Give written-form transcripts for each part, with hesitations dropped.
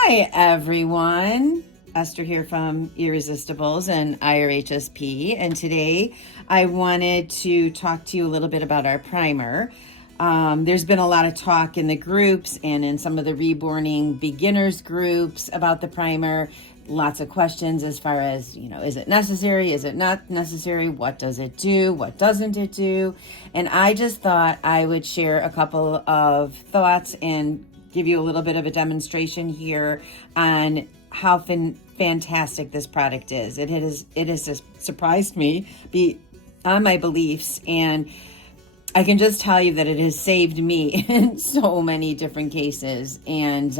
Hi, everyone. Esther here from Irresistibles and IRHSP. And today I wanted to talk to you a little bit about our primer. There's been a lot of talk in the groups and in some of the reborning beginners groups about the primer. Lots of questions as far as, is it necessary? Is it not necessary? What does it do? What doesn't it do? And I just thought I would share a couple of thoughts and give you a little bit of a demonstration here on how fantastic this product is. It has just surprised me on my beliefs, and I can just tell you that it has saved me in so many different cases. And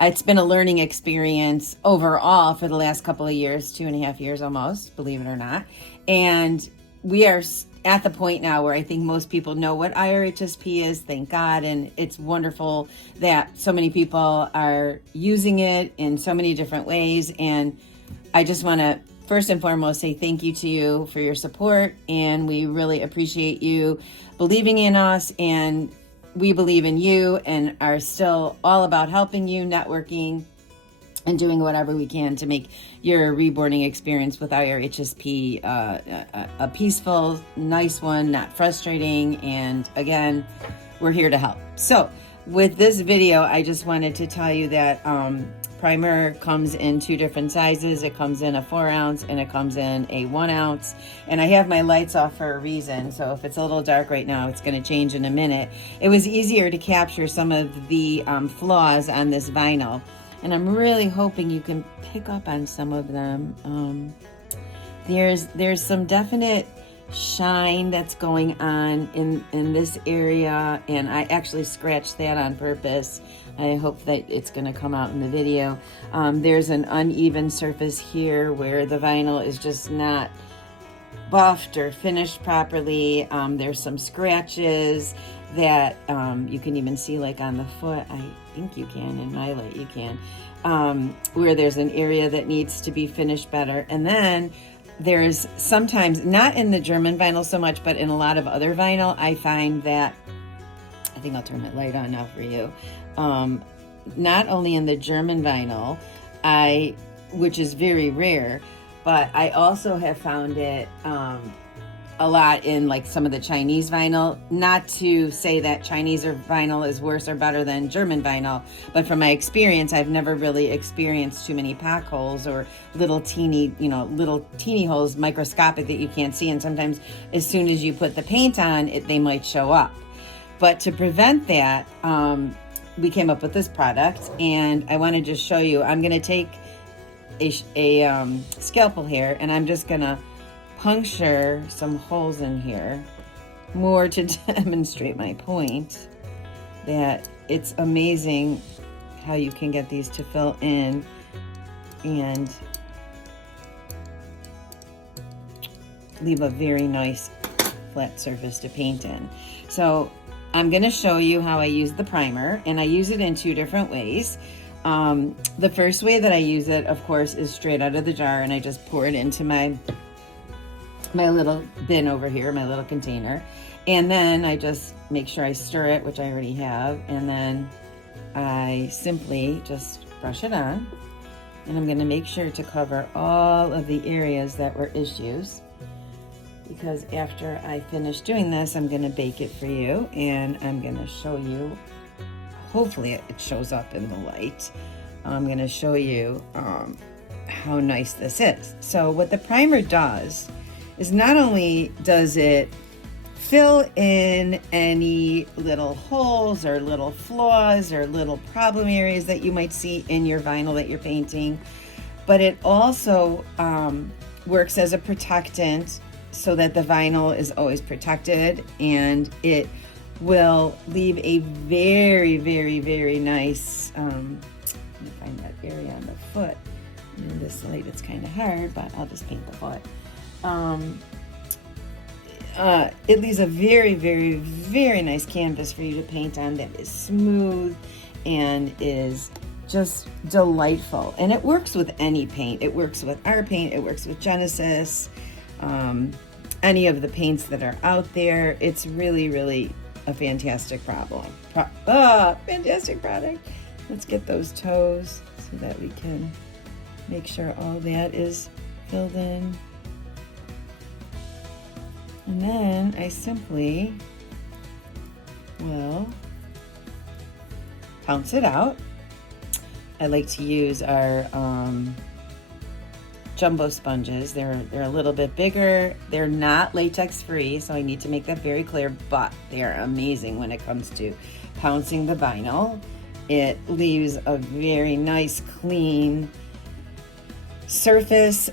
it's been a learning experience overall for the last couple of years, 2.5 years almost, believe it or not. And we are at the point now where I think most people know what IRHSP is, thank God, and it's wonderful that so many people are using it in so many different ways. And I just want to first and foremost say thank you to you for your support, and we really appreciate you believing in us, and we believe in you and are still all about helping you, networking, and doing whatever we can to make your reborning experience with IRHSP a peaceful, nice one, not frustrating. And again, we're here to help. So with this video, I just wanted to tell you that primer comes in 2 different sizes. It comes in a 4 ounce and it comes in a 1 ounce. And I have my lights off for a reason. So if it's a little dark right now, it's going to change in a minute. It was easier to capture some of the flaws on this vinyl. And I'm really hoping you can pick up on some of them. There's some definite shine that's going on in this area, and I actually scratched that on purpose. I hope that it's going to come out in the video. There's an uneven surface here where the vinyl is just not buffed or finished properly. There's some scratches that you can even see, like on the foot. I think you can, in my light you can, where there's an area that needs to be finished better. And then there's sometimes, not in the German vinyl so much, but in a lot of other vinyl, I find that, I think I'll turn my light on now for you, not only in the German vinyl, which is very rare, but I also have found it a lot in like some of the Chinese vinyl. Not to say that Chinese vinyl is worse or better than German vinyl, but from my experience, I've never really experienced too many pock holes or little teeny holes, microscopic, that you can't see. And sometimes as soon as you put the paint on it, they might show up. But to prevent that, we came up with this product, and I want to just show you. I'm going to take a scalpel here, and I'm just going to puncture some holes in here, more to demonstrate my point that it's amazing how you can get these to fill in and leave a very nice flat surface to paint in. So I'm going to show you how I use the primer, and I use it in 2 different ways. The first way that I use it, of course, is straight out of the jar, and I just pour it into my little bin over here, my little container. And then I just make sure I stir it, which I already have. And then I simply just brush it on. And I'm going to make sure to cover all of the areas that were issues, because after I finish doing this, I'm going to bake it for you. And I'm going to show you, hopefully it shows up in the light. I'm going to show you how nice this is. So what the primer does is not only does it fill in any little holes or little flaws or little problem areas that you might see in your vinyl that you're painting, but it also works as a protectant so that the vinyl is always protected, and it will leave a very, very, very nice, let me find that area on the foot. In this light it's kind of hard, but I'll just paint the foot. It leaves a very, very, very nice canvas for you to paint on that is smooth and is just delightful. And it works with any paint. It works with our paint. It works with Genesis, any of the paints that are out there. It's really, really a fantastic fantastic product. Let's get those toes. so that we can make sure all that is filled in. And then I simply will pounce it out. I like to use our jumbo sponges. They're a little bit bigger. They're not latex free, so I need to make that very clear, but they are amazing when it comes to pouncing the vinyl. It leaves a very nice, clean surface.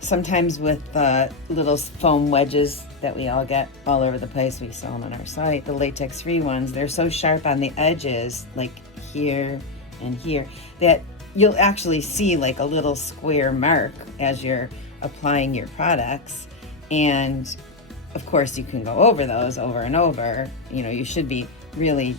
Sometimes with the little foam wedges that we all get all over the place, we sell them on our site, the latex free ones, they're so sharp on the edges, like here and here, that you'll actually see like a little square mark as you're applying your products. And of course you can go over those over and over. You know, you should be really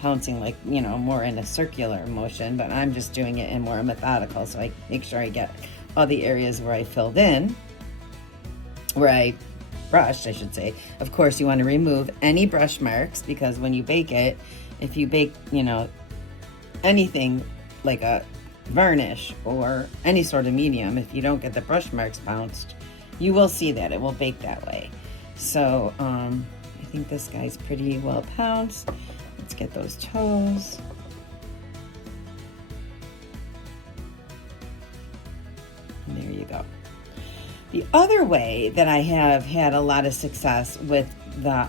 pouncing like, you know, more in a circular motion, but I'm just doing it in more methodical, so I make sure I get all the areas where I filled in, where I brushed, I should say. Of course, you want to remove any brush marks, because when you bake it, if you bake, you know, anything like a varnish or any sort of medium, if you don't get the brush marks bounced, you will see that it will bake that way. So I think this guy's pretty well pounced. Let's get those toes. And there you go. The other way that I have had a lot of success with the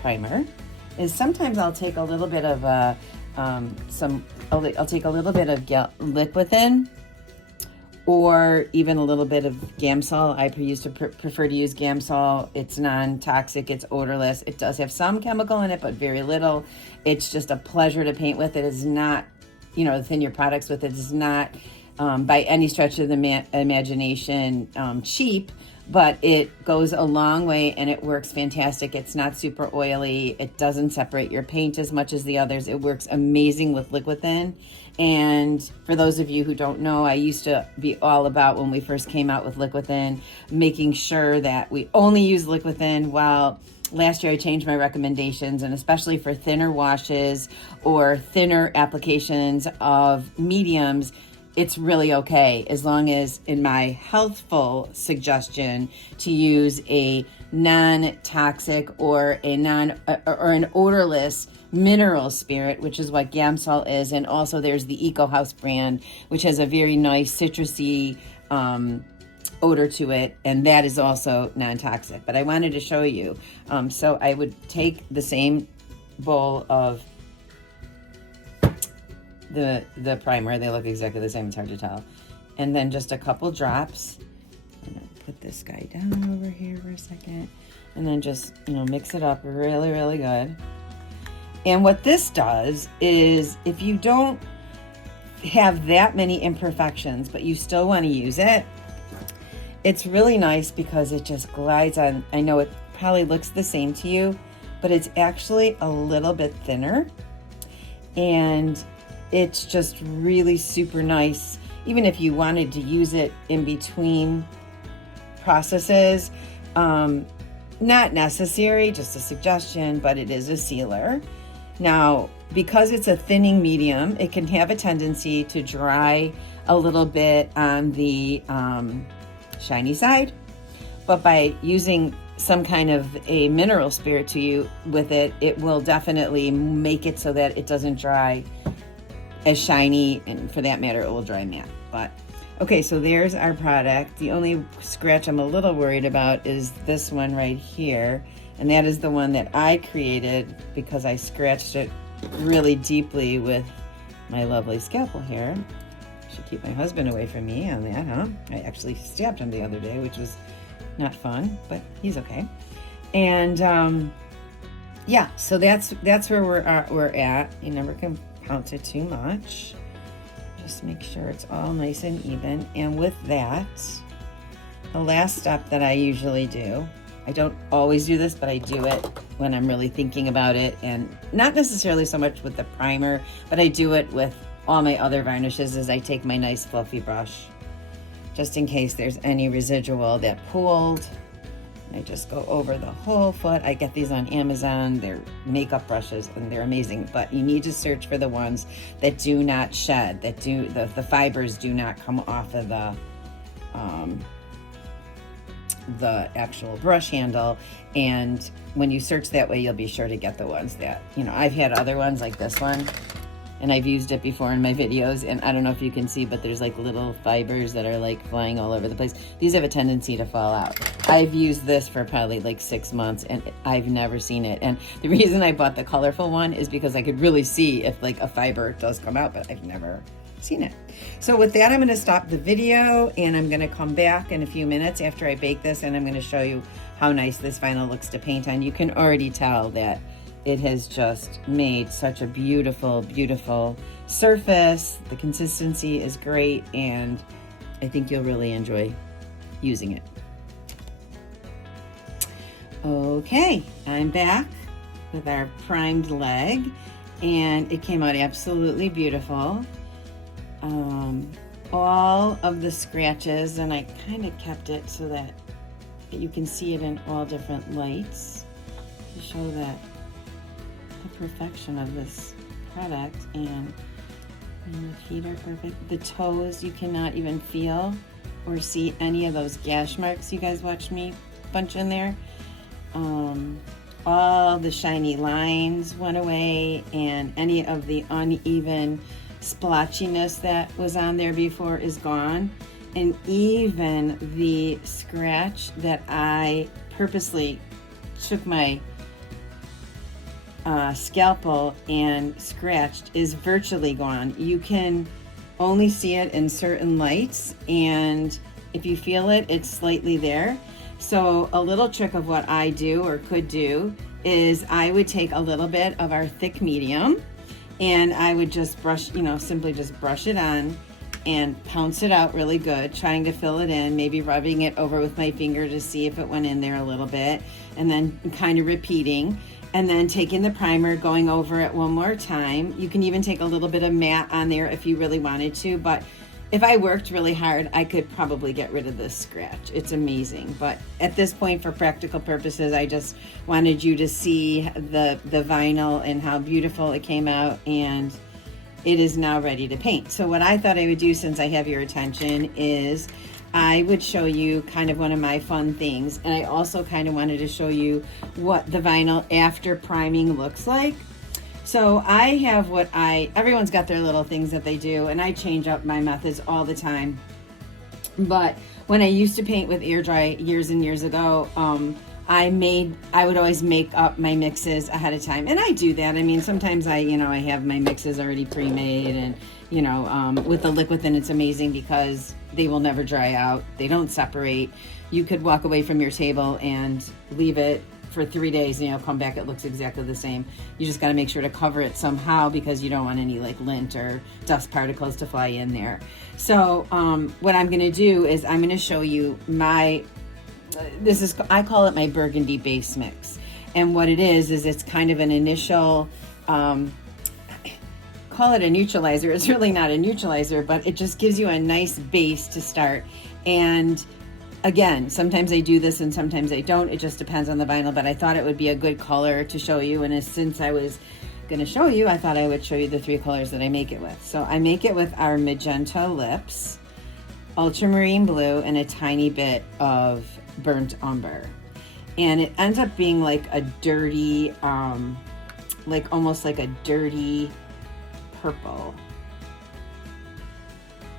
primer is sometimes I'll take a little bit of I'll take a little bit of Liquithin, or even a little bit of Gamsol. I prefer to use Gamsol. It's non-toxic, it's odorless. It does have some chemical in it, but very little. It's just a pleasure to paint with. It is not, you know, thin your products with. It is not by any stretch of the imagination cheap, but it goes a long way and it works fantastic. It's not super oily. It doesn't separate your paint as much as the others. It works amazing with Liquithin. And for those of you who don't know, I used to be all about, when we first came out with Liquithin, making sure that we only use Liquithin. Well, last year I changed my recommendations, and especially for thinner washes or thinner applications of mediums, it's really okay, as long as, in my healthful suggestion, to use a non-toxic or or an odorless mineral spirit, which is what Gamsol is. And also there's the Eco House brand, which has a very nice citrusy odor to it, and that is also non-toxic. But I wanted to show you. So I would take the same bowl of the primer. They look exactly the same, it's hard to tell. And then just a couple drops. I'm gonna put this guy down over here for a second, and then just, you know, mix it up really, really good. And what this does is, if you don't have that many imperfections, but you still want to use it, it's really nice because it just glides on. I know it probably looks the same to you, but it's actually a little bit thinner, and it's just really super nice. Even if you wanted to use it in between processes, not necessary, just a suggestion, but it is a sealer. Now, because it's a thinning medium, it can have a tendency to dry a little bit on the shiny side, but by using some kind of a mineral spirit to you with it, it will definitely make it so that it doesn't dry as shiny, and for that matter, it will dry matte. But okay, so there's our product. The only scratch I'm a little worried about is this one right here, and that is the one that I created because I scratched it really deeply with my lovely scalpel here. Should keep my husband away from me on that, huh? I actually stabbed him the other day, which was not fun, but he's okay. And yeah, so that's where we're at. You never can pounce it too much. Just make sure it's all nice and even. And with that, the last step that I usually do, I don't always do this, but I do it when I'm really thinking about it, and not necessarily so much with the primer, but I do it with all my other varnishes, is I take my nice fluffy brush, just in case there's any residual that pooled. And I just go over the whole foot. I get these on Amazon. They're makeup brushes and they're amazing, but you need to search for the ones that do not shed, that do the fibers do not come off of the actual brush handle. And when you search that way, you'll be sure to get the ones that, you know, I've had other ones like this one, and I've used it before in my videos, and I don't know if you can see, but there's like little fibers that are like flying all over the place. These have a tendency to fall out. I've used this for probably like 6 months and I've never seen it. And the reason I bought the colorful one is because I could really see if like a fiber does come out, but I've never seen it. So with that, I'm going to stop the video and I'm going to come back in a few minutes after I bake this, and I'm going to show you how nice this vinyl looks to paint on. You can already tell that it has just made such a beautiful, beautiful surface. The consistency is great, and I think you'll really enjoy using it. Okay, I'm back with our primed leg, and it came out absolutely beautiful. All of the scratches, and I kind of kept it so that you can see it in all different lights to show that the perfection of this product. And the feet are perfect. The toes, you cannot even feel or see any of those gash marks you guys watched me bunch in there. All the shiny lines went away, and any of the uneven splotchiness that was on there before is gone. And even the scratch that I purposely took my scalpel and scratched is virtually gone. You can only see it in certain lights, and if you feel it, it's slightly there. So a little trick of what I do or could do is I would take a little bit of our thick medium, and I would just brush, you know, simply just brush it on and pounce it out really good, trying to fill it in, maybe rubbing it over with my finger to see if it went in there a little bit, and then kind of repeating, and then taking the primer, going over it one more time. You can even take a little bit of matte on there if you really wanted to, but if I worked really hard, I could probably get rid of this scratch. It's amazing. But at this point, for practical purposes, I just wanted you to see the vinyl and how beautiful it came out, and it is now ready to paint. So what I thought I would do, since I have your attention, is I would show you kind of one of my fun things. And I also kind of wanted to show you what the vinyl after priming looks like. So I have everyone's got their little things that they do, and I change up my methods all the time. But when I used to paint with air dry years and years ago, I would always make up my mixes ahead of time. And I do that. I mean, sometimes I have my mixes already pre-made, and, with the liquid, then it's amazing because they will never dry out. They don't separate. You could walk away from your table and leave it for 3 days, and come back, it looks exactly the same. You just got to make sure to cover it somehow because you don't want any like lint or dust particles to fly in there. So what I'm going to do is I'm going to show you I call it my burgundy base mix. And what it is it's kind of an initial, call it a neutralizer. It's really not a neutralizer, but it just gives you a nice base to start. And again, sometimes I do this and sometimes I don't. It just depends on the vinyl, but I thought it would be a good color to show you. And since I was going to show you, I thought I would show you the 3 colors that I make it with. So I make it with our magenta lips, ultramarine blue, and a tiny bit of burnt umber. And it ends up being like a dirty, almost like a dirty purple.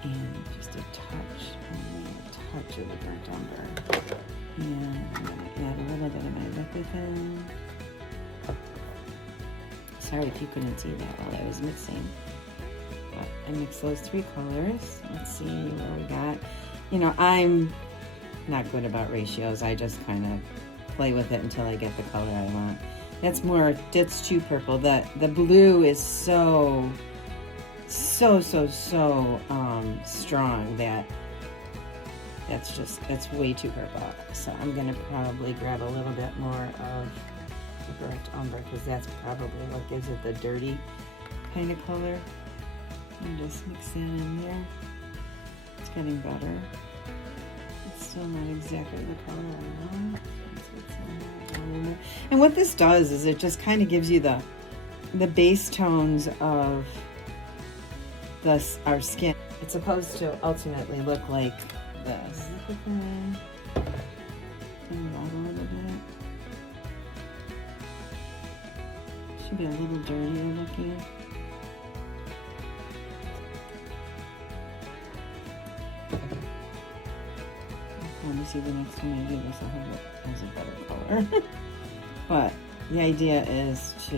And just a touch of the burnt umber. And I'm going to add a little bit of my liquid in. Sorry if you couldn't see that while I was mixing. But I mixed those 3 colors. Let's see what we got. I'm not good about ratios. I just kind of play with it until I get the color I want. That's too purple. The blue is so strong that that's way too purple. So I'm gonna probably grab a little bit more of the burnt umber because that's probably what gives it the dirty kind of color. And just mix that in there. It's getting better. It's still not exactly the color I want. It's And what this does is it just kind of gives you the base tones of our skin. It's supposed to ultimately look like this. A little bit. Should be a little dirtier looking. Let me see the next time I do this. I'll have it as a better color. But the idea is to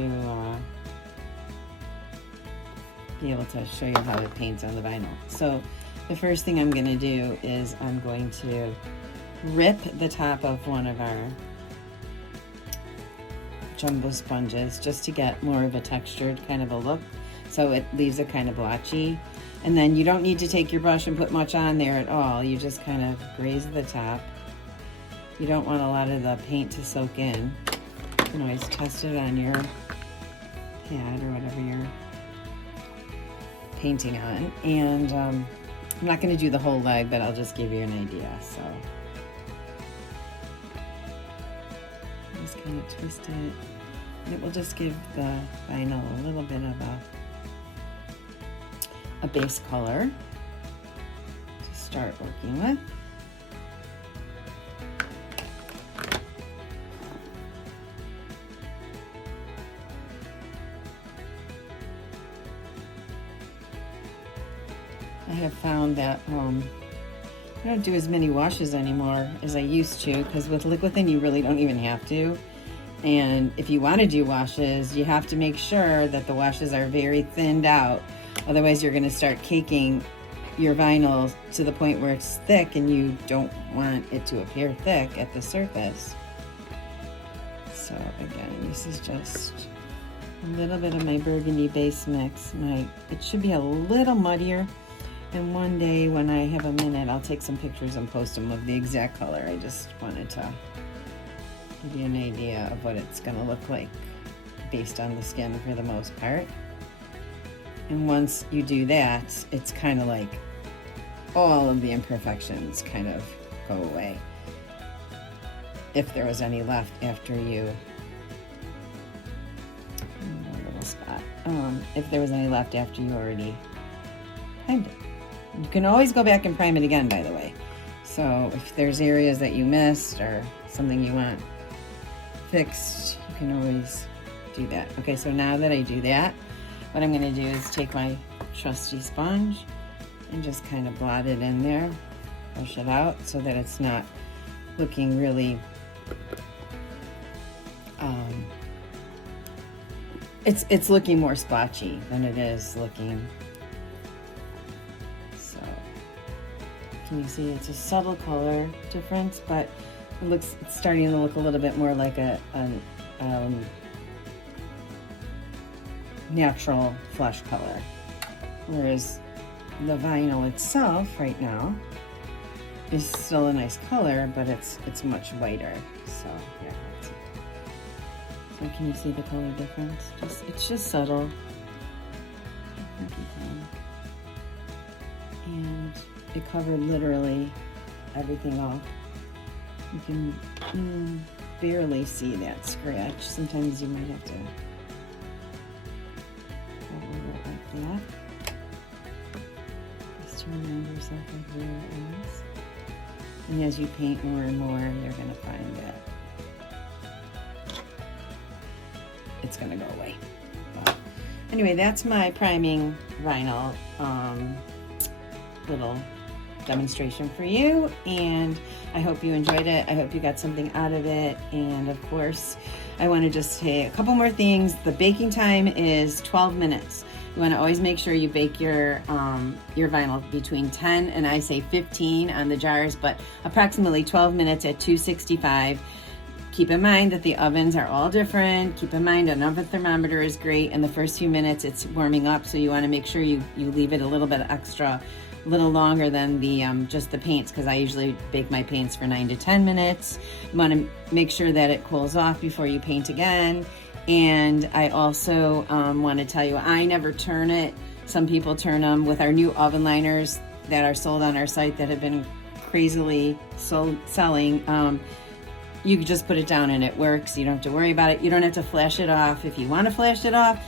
be able to show you how it paints on the vinyl. So the first thing I'm going to do is I'm going to rip the top of one of our jumbo sponges just to get more of a textured kind of a look, so it leaves it kind of blotchy. And then you don't need to take your brush and put much on there at all. You just kind of graze the top. You don't want a lot of the paint to soak in. You can always test it on your pad or whatever you're painting on. And I'm not going to do the whole leg, but I'll just give you an idea. So just kind of twist it. And it will just give the vinyl a little bit of a base color to start working with. I have found that I don't do as many washes anymore as I used to, because with liquid thin you really don't even have to. And if you want to do washes, you have to make sure that the washes are very thinned out. Otherwise you're going to start caking your vinyl to the point where it's thick, and you don't want it to appear thick at the surface. So again, this is just a little bit of my burgundy base mix. It should be a little muddier. And one day when I have a minute, I'll take some pictures and post them of the exact color. I just wanted to give you an idea of what it's going to look like based on the skin for the most part. And once you do that, it's kind of like all of the imperfections kind of go away. If there was any left after you, a little spot. If there was any left after you already primed it. You can always go back and prime it again, by the way. So if there's areas that you missed or something you want fixed, you can always do that. Okay, so now that I do that, what I'm going to do is take my trusty sponge and just kind of blot it in there, brush it out so that it's not looking really, it's looking more splotchy than it is looking. So can you see it's a subtle color difference, but it's starting to look a little bit more like a natural flesh color, whereas the vinyl itself right now is still a nice color, but it's much whiter. So yeah, so can you see the color difference? It's just subtle. I think you can. And it covered literally everything up. You can barely see that scratch. Sometimes you might have to like that, just to remind yourself of where it is. And as you paint more and more, you're going to find that it's going to go away. But anyway, that's my priming vinyl little demonstration for you, and I hope you enjoyed it. I hope you got something out of it. And of course, I want to just say a couple more things. The baking time is 12 minutes. You want to always make sure you bake your vinyl between 10 and I say 15 on the jars, but approximately 12 minutes at 265. Keep in mind that the ovens are all different. Keep in mind an oven thermometer is great. In the first few minutes it's warming up, so you want to make sure you leave it a little bit extra, a little longer than the just the paints, because I usually bake my paints for 9 to 10 minutes. You want to make sure that it cools off before you paint again. And I also want to tell you, I never turn it. Some people turn them with our new oven liners that are sold on our site that have been crazily selling. you can just put it down and it works. You don't have to worry about it. You don't have to flash it off. If you want to flash it off,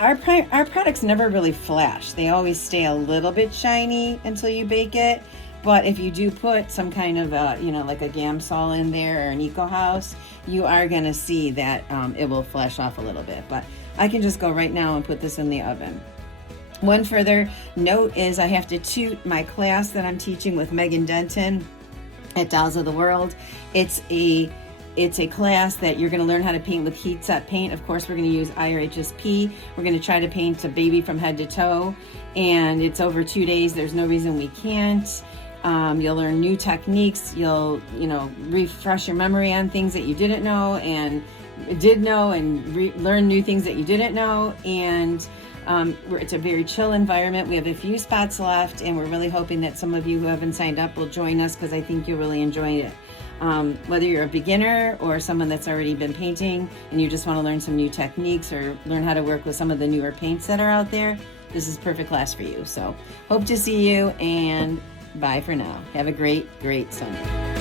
our products never really flash. They always stay a little bit shiny until you bake it. But if you do put some kind of like a Gamsol in there or an Eco House, you are going to see that it will flash off a little bit. But I can just go right now and put this in the oven. One further note is I have to toot my class that I'm teaching with Megan Denton at Dolls of the World. It's a class that you're going to learn how to paint with heat set paint. Of course, we're going to use IRHSP. We're going to try to paint a baby from head to toe, and it's over 2 days. There's no reason we can't. You'll learn new techniques. You'll refresh your memory on things that you didn't know and did know, and learn new things that you didn't know. And it's a very chill environment. We have a few spots left, and we're really hoping that some of you who haven't signed up will join us, because I think you'll really enjoy it. Whether you're a beginner or someone that's already been painting and you just want to learn some new techniques or learn how to work with some of the newer paints that are out there, this is a perfect class for you. So hope to see you, and bye for now. Have a great Sunday.